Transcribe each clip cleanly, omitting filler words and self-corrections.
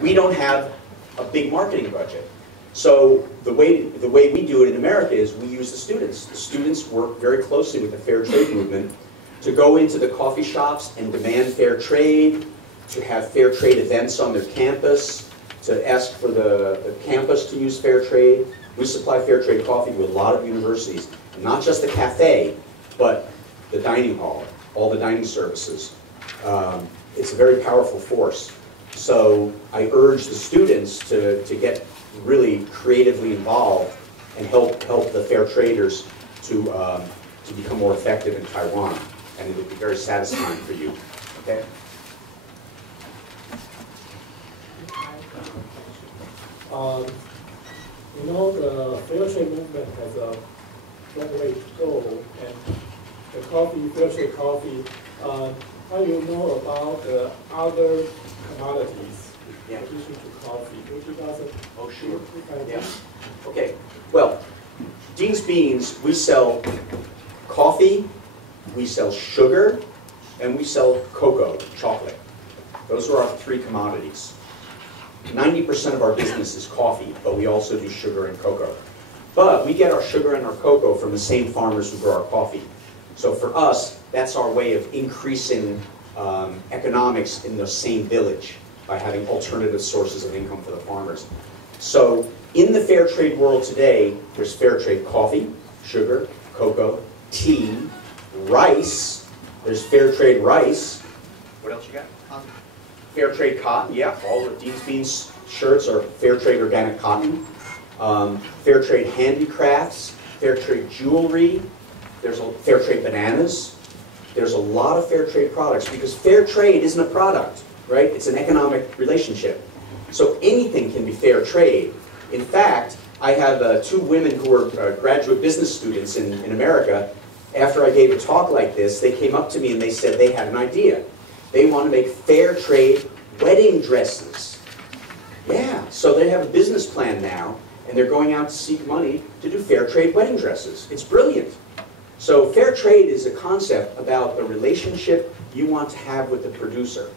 We don't have a big marketing budget. So the way we do it in America is we use the students. The students work very closely with the fair trade movement to go into the coffee shops and demand fair trade, to have fair trade events on their campus, to ask for the campus to use fair trade. We supply fair trade coffee to a lot of universities, and not just the cafe, but the dining hall, all the dining services. It's a very powerful force. So I urge the students to get really creatively involved and help the fair traders to become more effective in Taiwan. And it would be very satisfying for you. Okay? You know, the fair trade movement has a long way to go, and the coffee, fair trade coffee, how do you know about the other commodities in addition to coffee? Would you guys Oh, sure. Yeah. Okay. Well, Dean's Beans, we sell coffee, we sell sugar, and we sell cocoa, chocolate. Those are our three commodities. 90% of our business is coffee, but we also do sugar and cocoa. But we get our sugar and our cocoa from the same farmers who grow our coffee. So for us, that's our way of increasing economics in the same village by having alternative sources of income for the farmers. So in the fair trade world today, there's fair trade coffee, sugar, cocoa, tea, rice. There's fair trade rice. What else you got? Cotton. Fair trade cotton, yeah. All of Dean's Beans shirts are fair trade organic cotton. Fair trade handicrafts, fair trade jewelry. There's a fair trade bananas. There's a lot of fair trade products because fair trade isn't a product, right? It's an economic relationship. So anything can be fair trade. In fact, I have two women who are graduate business students in America. After I gave a talk like this, they came up to me and they said they had an idea. They want to make fair trade wedding dresses. Yeah, so they have a business plan now, and they're going out to seek money to do fair trade wedding dresses. It's brilliant. So fair trade is a concept about the relationship you want to have with the producer.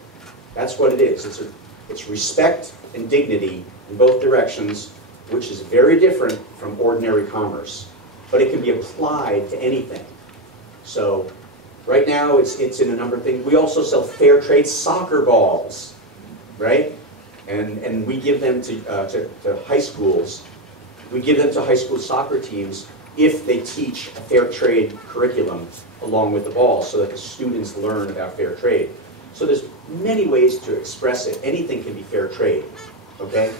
That's what it is. It's respect and dignity in both directions, which is very different from ordinary commerce. But it can be applied to anything. So right now it's in a number of things. We also sell fair trade soccer balls, right? And we give them to high schools. We give them to high school soccer teams if they teach a fair trade curriculum along with the ball so that the students learn about fair trade. So there's many ways to express it. Anything can be fair trade, okay?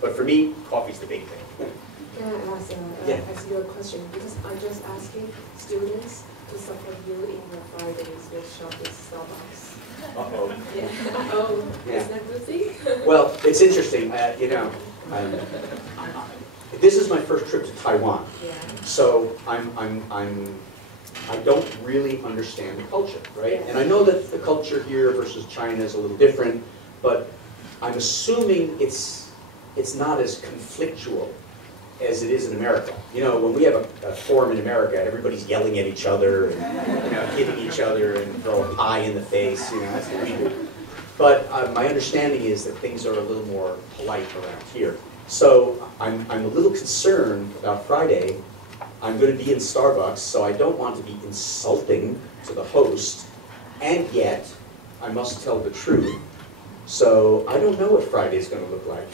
But for me, coffee's the big thing. Can I ask you a question? Because I'm just asking students to support you in your Fridays with shopping Starbucks. Uh-oh. Yeah. Oh, yeah. Is that good thing? Well, it's interesting. You know, this is my first trip to Taiwan, yeah. So I don't really understand the culture, right? Yeah. And I know that the culture here versus China is a little different, but I'm assuming it's not as conflictual as it is in America. You know, when we have a forum in America, everybody's yelling at each other and, you know, hitting each other and throwing pie in the face. You know, that's what we do. But my understanding is that things are a little more polite around here. So I'm a little concerned about Friday. I'm going to be in Starbucks, so I don't want to be insulting to the host, and yet I must tell the truth. So I don't know what Friday is going to look like.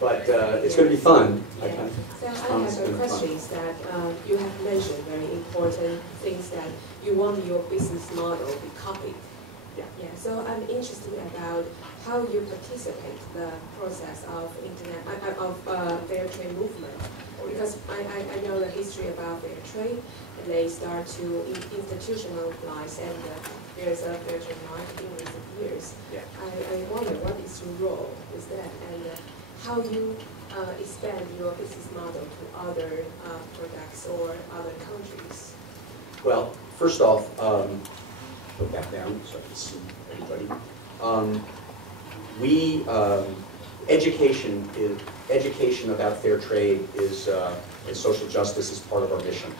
But it's going to be fun. Yeah. So I have a question that you have mentioned very important things that you want your business model to be copied. Yeah. Yeah. So I'm interested about how you participate the process of fair trade movement, because I know the history about fair trade, and they start to institutionalize, and there's a fair trade market in recent years. Yeah. I wonder what is your role with that, and how you expand your business model to other products or other countries. Well, first off, put that down so I can see everybody. Education about fair trade and social justice is part of our mission.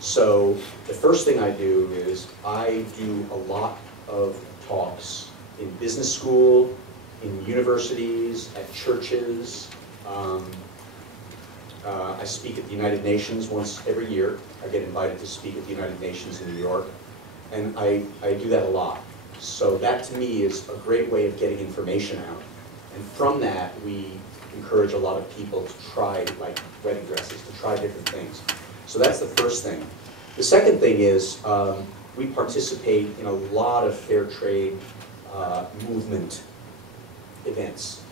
So the first thing I do is I do a lot of talks in business school, in universities, at churches. I speak at the United Nations once every year. I get invited to speak at the United Nations in New York. And I do that a lot. So that to me is a great way of getting information out. And from that, we encourage a lot of people to try, like wedding dresses, to try different things. So that's the first thing. The second thing is we participate in a lot of fair trade movement events.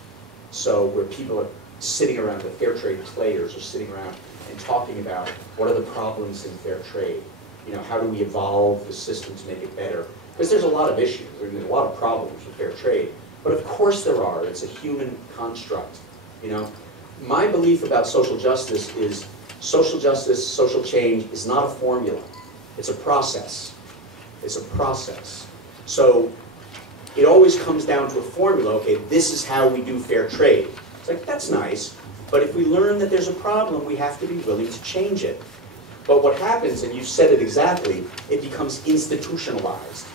So where people are sitting around, the fair trade players are sitting around and talking about what are the problems in fair trade. You know, how do we evolve the system to make it better? Because there's a lot of issues. I mean, there's a lot of problems with fair trade. But of course there are. It's a human construct. You know, my belief about social justice, social change is not a formula. It's a process. It's a process. So it always comes down to a formula. Okay, this is how we do fair trade. It's like, that's nice. But if we learn that there's a problem, we have to be willing to change it. But what happens, and you said it exactly, it becomes institutionalized.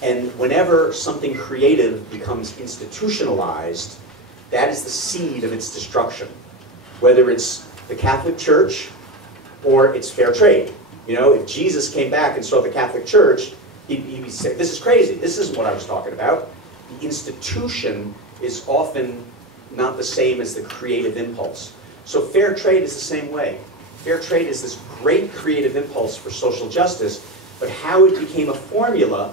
And whenever something creative becomes institutionalized, that is the seed of its destruction. Whether it's the Catholic Church or it's fair trade. You know, if Jesus came back and saw the Catholic Church, he'd say, this is crazy. This isn't what I was talking about. The institution is often not the same as the creative impulse. So fair trade is the same way. Fair trade is this great creative impulse for social justice, but how it became a formula,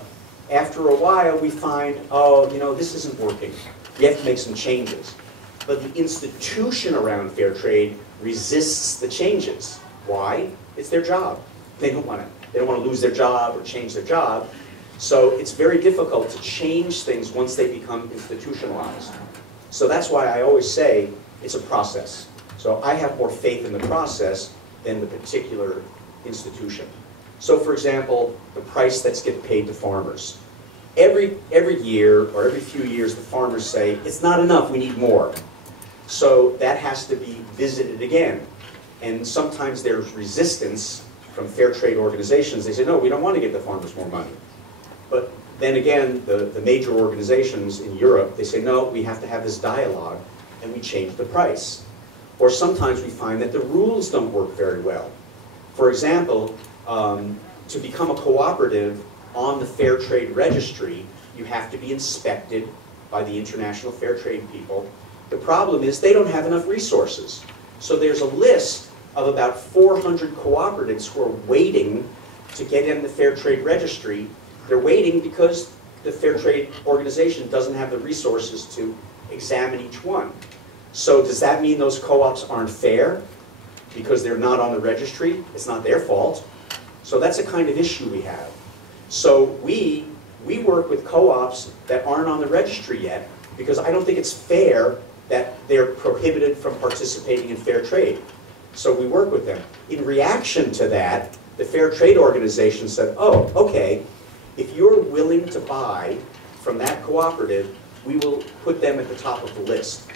after a while we find, oh, you know, this isn't working. We have to make some changes. But the institution around fair trade resists the changes. Why? It's their job. They don't want to lose their job or change their job. So it's very difficult to change things once they become institutionalized. So that's why I always say it's a process. So I have more faith in the process than the particular institution. So for example, the price that's get paid to farmers. Every year or every few years the farmers say, it's not enough, we need more. So that has to be visited again. And sometimes there's resistance from fair trade organizations. They say, no, we don't want to give the farmers more money. But then again, the major organizations in Europe, they say, no, we have to have this dialogue, and we change the price. Or sometimes we find that the rules don't work very well. For example, to become a cooperative on the Fair Trade Registry, you have to be inspected by the International Fair Trade people. The problem is they don't have enough resources. So there's a list of about 400 cooperatives who are waiting to get in the Fair Trade Registry. They're waiting because the Fair Trade Organization doesn't have the resources to examine each one. So does that mean those co-ops aren't fair because they're not on the registry? It's not their fault. So that's a kind of issue we have. So we work with co-ops that aren't on the registry yet because I don't think it's fair that they're prohibited from participating in fair trade. So we work with them. In reaction to that, the Fair Trade Organization said, oh, okay, if you're willing to buy from that cooperative, we will put them at the top of the list.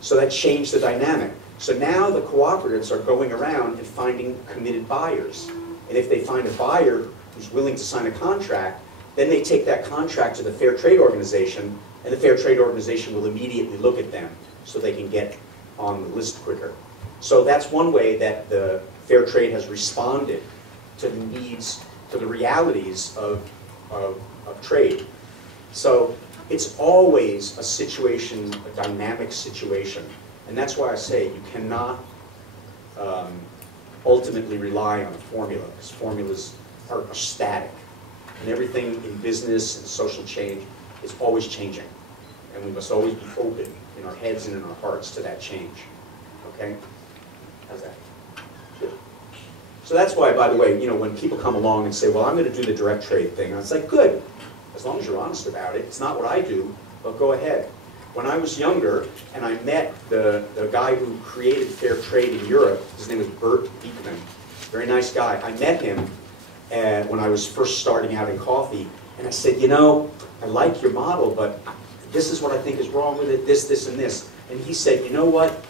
So that changed the dynamic. So now the cooperatives are going around and finding committed buyers. And if they find a buyer who's willing to sign a contract, then they take that contract to the Fair Trade Organization, and the Fair Trade Organization will immediately look at them so they can get on the list quicker. So that's one way that the fair trade has responded to the needs, to the realities of trade. So it's always a situation, a dynamic situation. And that's why I say you cannot ultimately rely on a formula, because formulas are static. And everything in business and social change is always changing. And we must always be open in our heads and in our hearts to that change. Okay? How's that? Good. So that's why, by the way, you know, when people come along and say, well, I'm going to do the direct trade thing, it's like, good. As long as you're honest about it. It's not what I do, but go ahead. When I was younger, and I met the guy who created fair trade in Europe, his name was Bert Beekman, very nice guy. I met him when I was first starting out in coffee, and I said, you know, I like your model, but this is what I think is wrong with it, this, and this. And he said, you know what?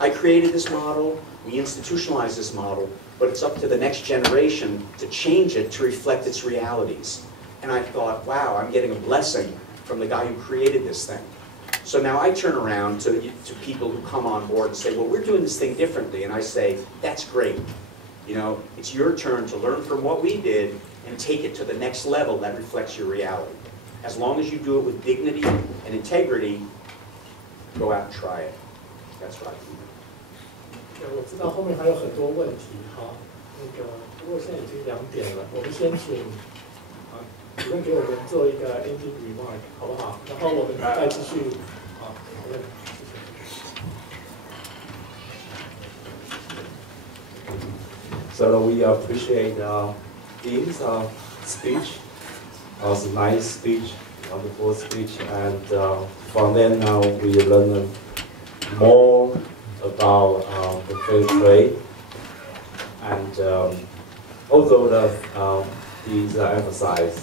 I created this model, we institutionalized this model, but it's up to the next generation to change it to reflect its realities. And I thought, wow, I'm getting a blessing from the guy who created this thing. So now I turn around to people who come on board and say, well, we're doing this thing differently. And I say, that's great. You know, it's your turn to learn from what we did and take it to the next level that reflects your reality. As long as you do it with dignity and integrity, go out and try it. That's what I do. 我知道后面还有很多问题哈，不过现在已经2点了，我们先请主任给我们做一个 ending remark， 好不好？然后我们再继续讨论。So we appreciate Dean's speech. It was a nice speech, wonderful speech, and from then we learn more about the fair trade. And although Dean's emphasized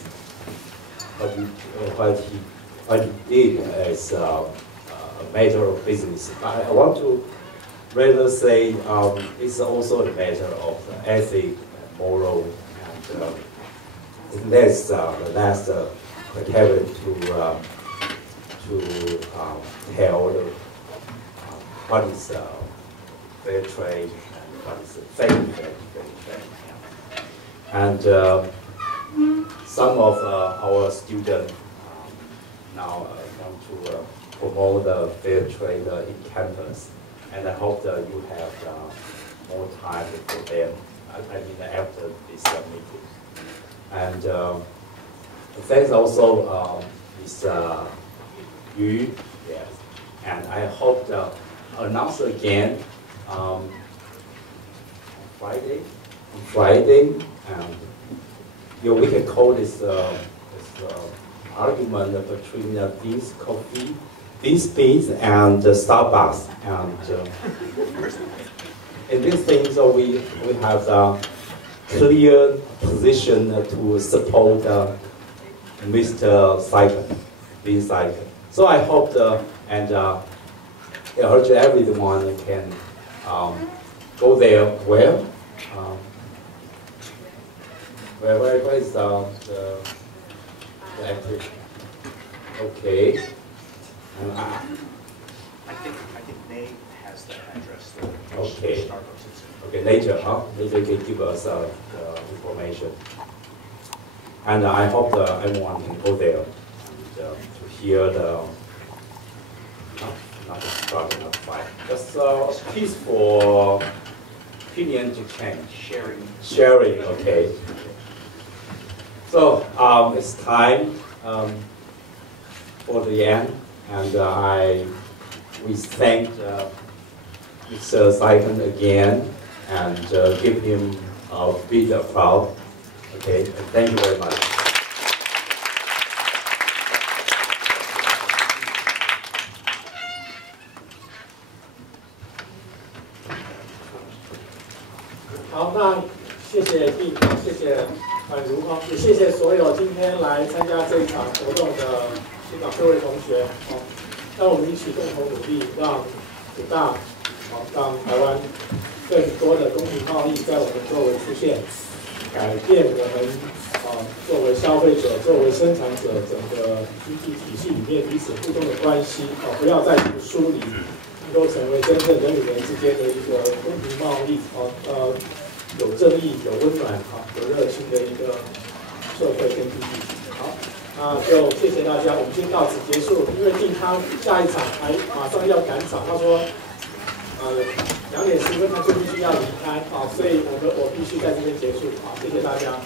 what he did as a matter of business, I want to rather say it's also a matter of ethic, moral, and that's the last criteria to tell what is fair trade and what is fair trade. And some of our students now want to promote the fair trade in campus. And I hope that you have more time for them, I mean, after this meeting. And thanks also Ms. Yu, yes. And I hope to announce again on Friday, and we can call this argument between Dean's Coffee, Dean's Beans, and Starbucks. And in these things, we have a clear position to support Mr. Cycon, Dean Cycon. So I hope and I urge everyone can go there. Where is the activity? Okay. I think Nate has the address. Okay. Starbucks. Okay, later, later can give us the information. And I hope everyone can go there and, to hear the not the struggle, not fight, just peaceful opinion exchange. Sharing, okay. So it's time for the end. And we thank Mr. Cycon again and give him a big applause. Okay, and thank you very much. Now, 谢谢Dean，谢谢宛如哈，也谢谢所有今天来参加这一场活动的现场各位同学。让我们一起共同努力，让辅大，让台湾更多的公平贸易在我们周围出现，改变我们作为消费者、作为生产者整个经济体系里面彼此互动的关系，不要再疏离，能够成为真正人与人之间的一个公平贸易，有正义、有温暖、有热情的一个社会跟经济体。好。那就谢谢大家，我们先到此结束。因为Dean他下一场还马上要赶场，他说2点10分他就必须要离开，所以我必须在这边结束。好，谢谢大家。